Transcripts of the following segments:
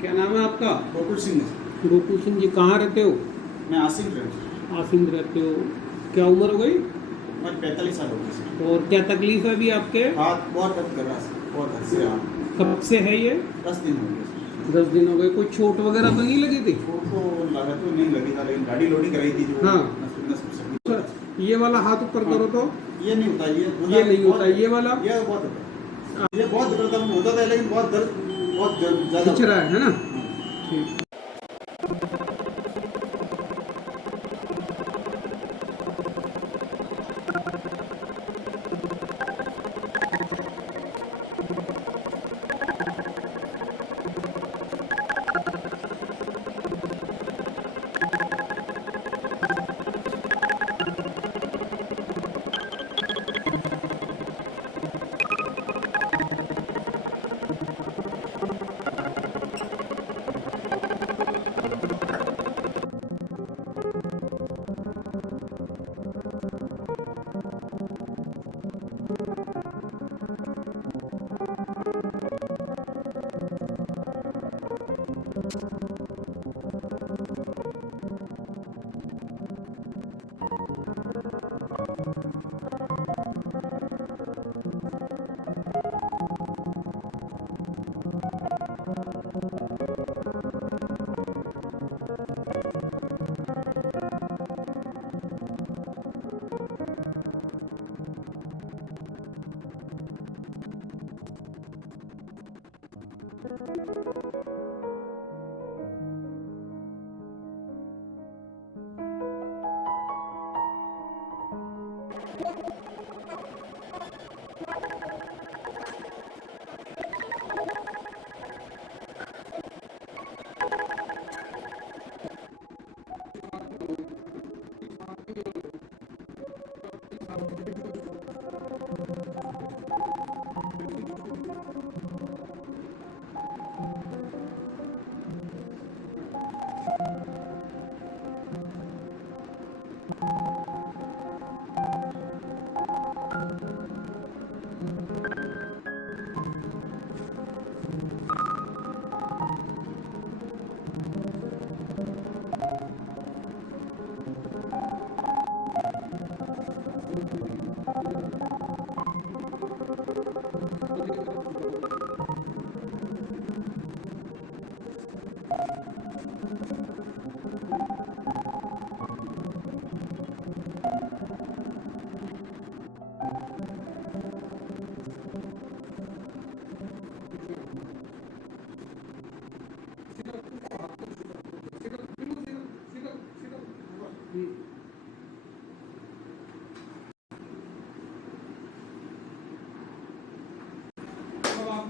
क्या नाम है आपका? गोकुल सिंह है। गोकुल सिंह जी, कहाँ रहते हो? मैं आसिफ रहता हूँ। आसिम रहते हो। क्या उम्र हो गई? मैं 45 साल हो गए सर। और क्या तकलीफ है अभी आपके? हाथ बहुत दर्द कर रहा है सर, बहुत हद से हाथ। कब से है ये? 10 दिन हो गए सर। 10 दिन हो गए। कोई चोट वगैरह तो नहीं लगी थी? चोट तो लगा तो नहीं लगी था, लेकिन गाड़ी लोडिंग कराई थी जो हाँ। नस सकी। ये वाला हाथ ऊपर करो तो ये नहीं होता, ये नहीं होता। ये वाला ये बहुत होता है। ये बहुत दर्द होता था, लेकिन बहुत दर्द बहुत ज्यादा खिंच रहा है ना? हाँ। ठीक।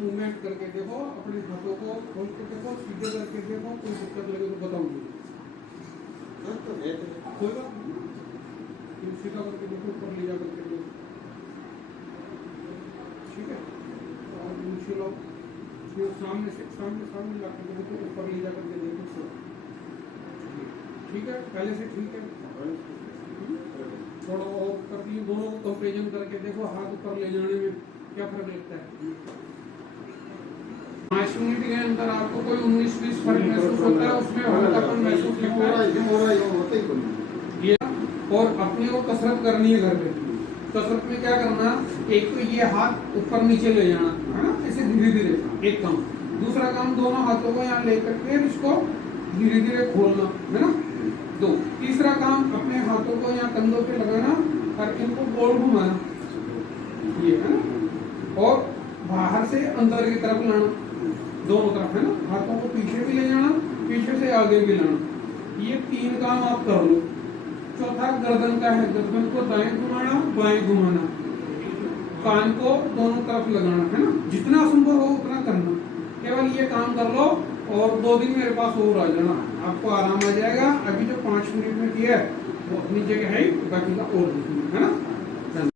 मूवमेंट करके देखो, अपने हाथों को खोल के देखो, सीधे करके देखो, कोई दिक्कत लगे तो बताऊंगी। कोई बात नहीं, सीधा करके देखो, ऊपर ले जा करके देखो, ठीक है। और नीचे लो, फिर सामने से सामने ला करके देखो, ऊपर ले जा करके देखो, ठीक है। पहले से ठीक है। थोड़ा और कर दिए, दोनों को कंपेरिजन करके देखो, हाथ ऊपर ले जाने में क्या फर्क लगता है। 5 मिनट के अंदर आपको कोई 19-20 फर्क महसूस होता है, उसमें हल्कापन महसूस होता है। ये और अपने को कसरत करनी है घर पे। कसरत में क्या करना, एक तो ये हाथ ऊपर नीचे ले जाना है ना, ऐसे धीरे धीरे, एक काम। दूसरा काम, दोनों हाथों को यहाँ लेकर के इसको धीरे धीरे खोलना है ना, 2। तीसरा काम, अपने हाथों को यहाँ कंधों पे लगाना और इनको गोल घुमाना, ये है ना, और बाहर से अंदर की तरफ लाना, दोनों तरफ है ना। हाथों को पीछे भी ले जाना, पीछे से आगे भी लाना। ये 3 काम आप कर लो। चौथा गर्दन का है, गर्दन को दाएं घुमाना, बाएं घुमाना, कान को दोनों तरफ लगाना है ना, जितना संभव हो उतना करना। केवल ये काम कर लो और 2 दिन मेरे पास और आ जाना, आपको आराम आ जाएगा। अभी जो 5 मिनट में किया है वो अपनी जगह है, बाकी का और है ना।